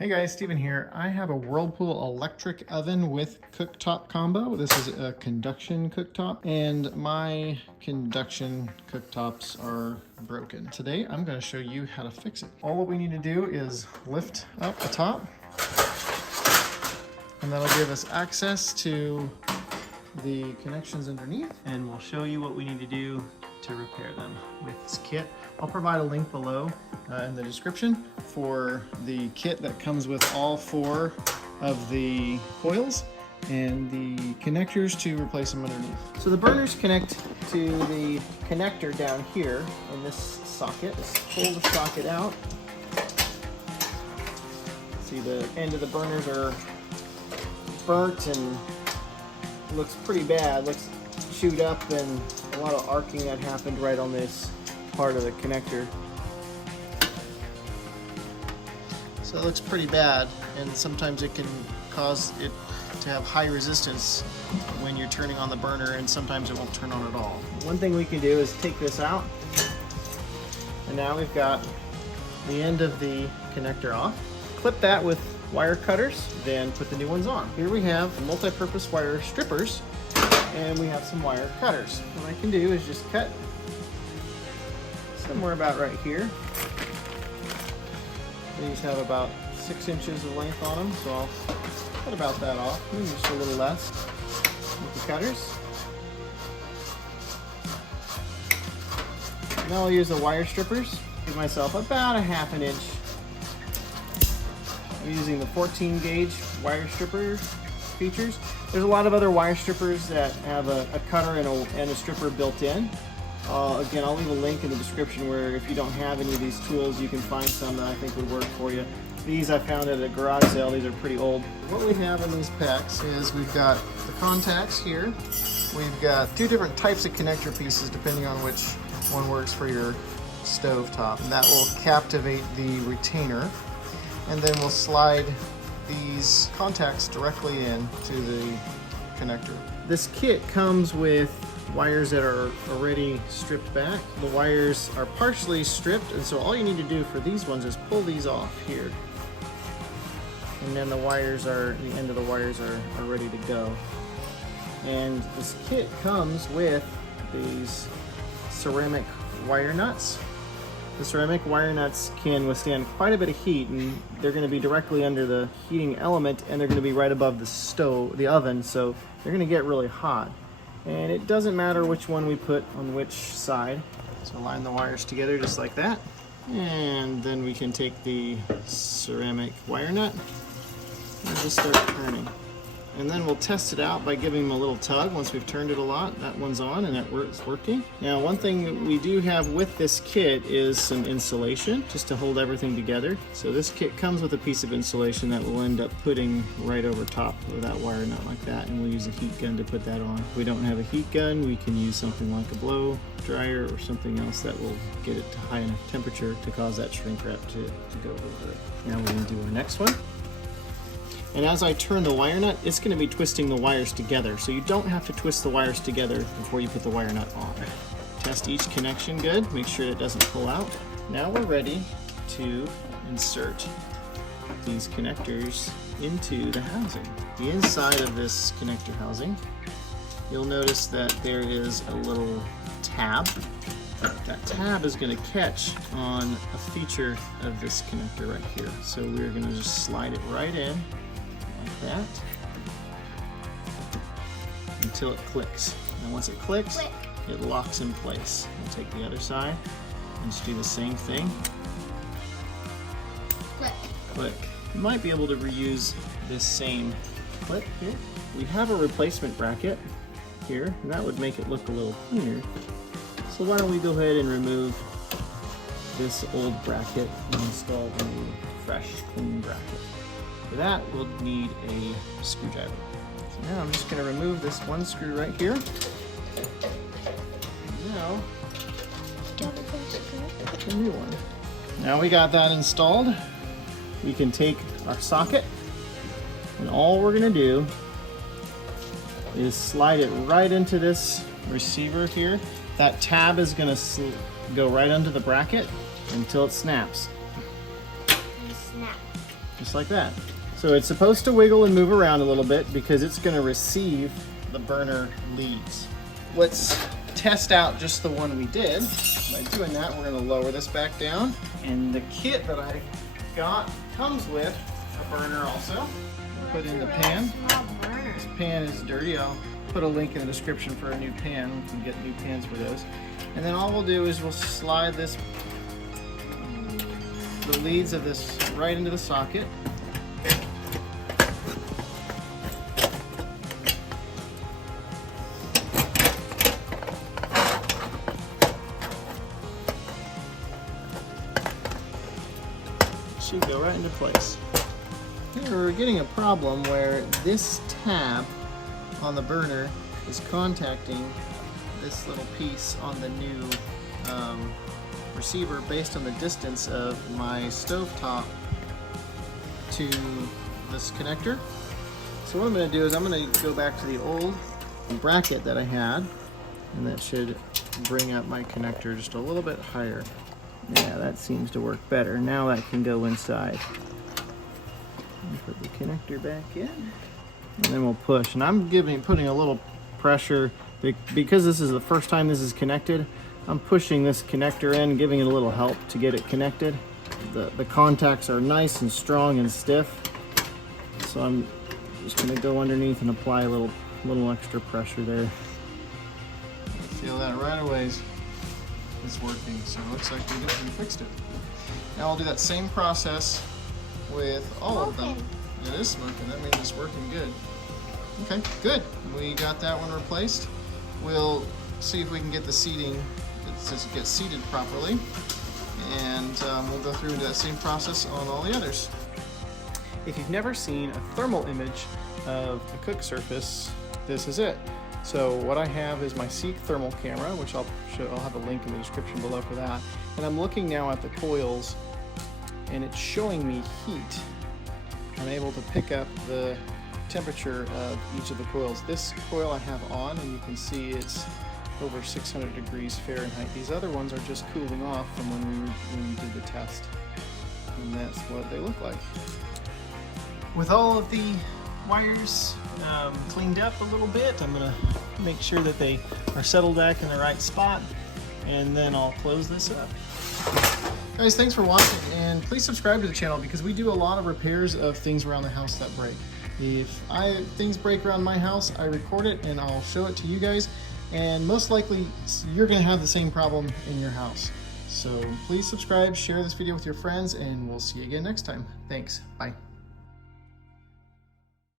Hey guys, Steven here. I have a Whirlpool electric oven with cooktop combo. This is a Conduction cooktop, and my Conduction cooktops are broken. Today, I'm going to show you how to fix it. All we need to do is lift up the top, and that'll give us access to the connections underneath, and we'll show you what we need to do to repair them with this kit. I'll provide a link below in the description for the kit that comes with all 4 of the coils and the connectors to replace them underneath. So the burners connect to the connector down here in this socket. Just pull the socket out. See, the end of the burners are burnt and looks pretty bad. Looks chewed up and a lot of arcing that happened right on this part of the connector. So it looks pretty bad, and sometimes it can cause it to have high resistance when you're turning on the burner, and sometimes it won't turn on at all. One thing we can do is take this out, and now we've got the end of the connector off. Clip that with wire cutters, then put the new ones on. Here we have multi-purpose wire strippers, and we have some wire cutters. What I can do is just cut somewhere about right here. These have about 6 inches of length on them, so I'll cut about that off, maybe just a little less with the cutters. Now I'll use the wire strippers. Give myself about a ½ inch. I'm using the 14 gauge wire stripper features. There's a lot of other wire strippers that have a cutter and a stripper built in. Again, I'll leave a link in the description where if you don't have any of these tools, you can find some that I think would work for you. These I found at a garage sale. These are pretty old. What we have in these packs is we've got the contacts here. We've got 2 different types of connector pieces depending on which one works for your stove top. And that will captivate the retainer. And then we'll slide these contacts directly into the connector. This kit comes with wires that are already stripped back. The wires are partially stripped, and so all you need to do for these ones is pull these off here. And then the end of the wires are ready to go. And this kit comes with these ceramic wire nuts. The ceramic wire nuts can withstand quite a bit of heat, and they're going to be directly under the heating element, and they're going to be right above the stove, the oven, so they're going to get really hot. And it doesn't matter which one we put on which side. So line the wires together just like that. And then we can take the ceramic wire nut and just start turning. And then we'll test it out by giving them a little tug. Once we've turned it a lot, that one's on and it's working. Now, one thing we do have with this kit is some insulation, just to hold everything together. So this kit comes with a piece of insulation that we'll end up putting right over top of that wire nut like that, and we'll use a heat gun to put that on. If we don't have a heat gun, we can use something like a blow dryer or something else that will get it to high enough temperature to cause that shrink wrap to go over it. Now we're going to do our next one. And as I turn the wire nut, it's going to be twisting the wires together. So you don't have to twist the wires together before you put the wire nut on. Test each connection good, make sure it doesn't pull out. Now we're ready to insert these connectors into the housing. The inside of this connector housing, you'll notice that there is a little tab. That tab is going to catch on a feature of this connector right here. So we're going to just slide it right in like that until it clicks. And once it clicks, it locks in place. We'll take the other side and just do the same thing. Click. You might be able to reuse this same clip here. We have a replacement bracket here, and that would make it look a little cleaner. So why don't we go ahead and remove this old bracket and install a new, fresh, clean bracket. For that, we'll need a screwdriver. So now I'm just going to remove this one screw right here. And now, put the new one. Now we got that installed. We can take our socket, and all we're going to do is slide it right into this receiver here. That tab is going to go right under the bracket until it snaps. Snap. The just like that. So it's supposed to wiggle and move around a little bit because it's going to receive the burner leads. Let's test out just the one we did. By doing that, we're going to lower this back down. And the kit that I got comes with a burner also. Put in the pan. This pan is dirty. I'll put a link in the description for a new pan. We can get new pans for those. And then all we'll do is we'll slide the leads of this right into the socket. Should go right into place. Here we're getting a problem where this tab on the burner is contacting this little piece on the new receiver based on the distance of my stovetop to this connector. So what I'm going to do is I'm going to go back to the old bracket that I had, and that should bring up my connector just a little bit higher. Yeah, that seems to work better. Now that can go inside. Put the connector back in, and then we'll push. And I'm putting a little pressure because this is the first time this is connected. I'm pushing this connector in, giving it a little help to get it connected. The contacts are nice and strong and stiff, so I'm just going to go underneath and apply a little extra pressure there. Feel that right away. It's working, so it looks like we fixed it. Now I'll do that same process with all of them. It is smoking, that means it's working good. Okay, good. We got that one replaced. We'll see if we can get the seating, to get seated properly, and we'll go through and do that same process on all the others. If you've never seen a thermal image of a cook surface, this is it. So what I have is my Seek thermal camera, which I'll have a link in the description below for that. And I'm looking now at the coils, and it's showing me heat. I'm able to pick up the temperature of each of the coils. This coil I have on, and you can see it's over 600 degrees Fahrenheit. These other ones are just cooling off from when we did the test. And that's what they look like. With all of the wires cleaned up a little bit, I'm gonna make sure that they are settled back in the right spot, and then I'll close this up. Guys, thanks for watching, and please subscribe to the channel because we do a lot of repairs of things around the house that break. If things break around my house, I record it and I'll show it to you guys, and most likely you're gonna have the same problem in your house. So please subscribe, share this video with your friends, and we'll see you again next time. Thanks, bye.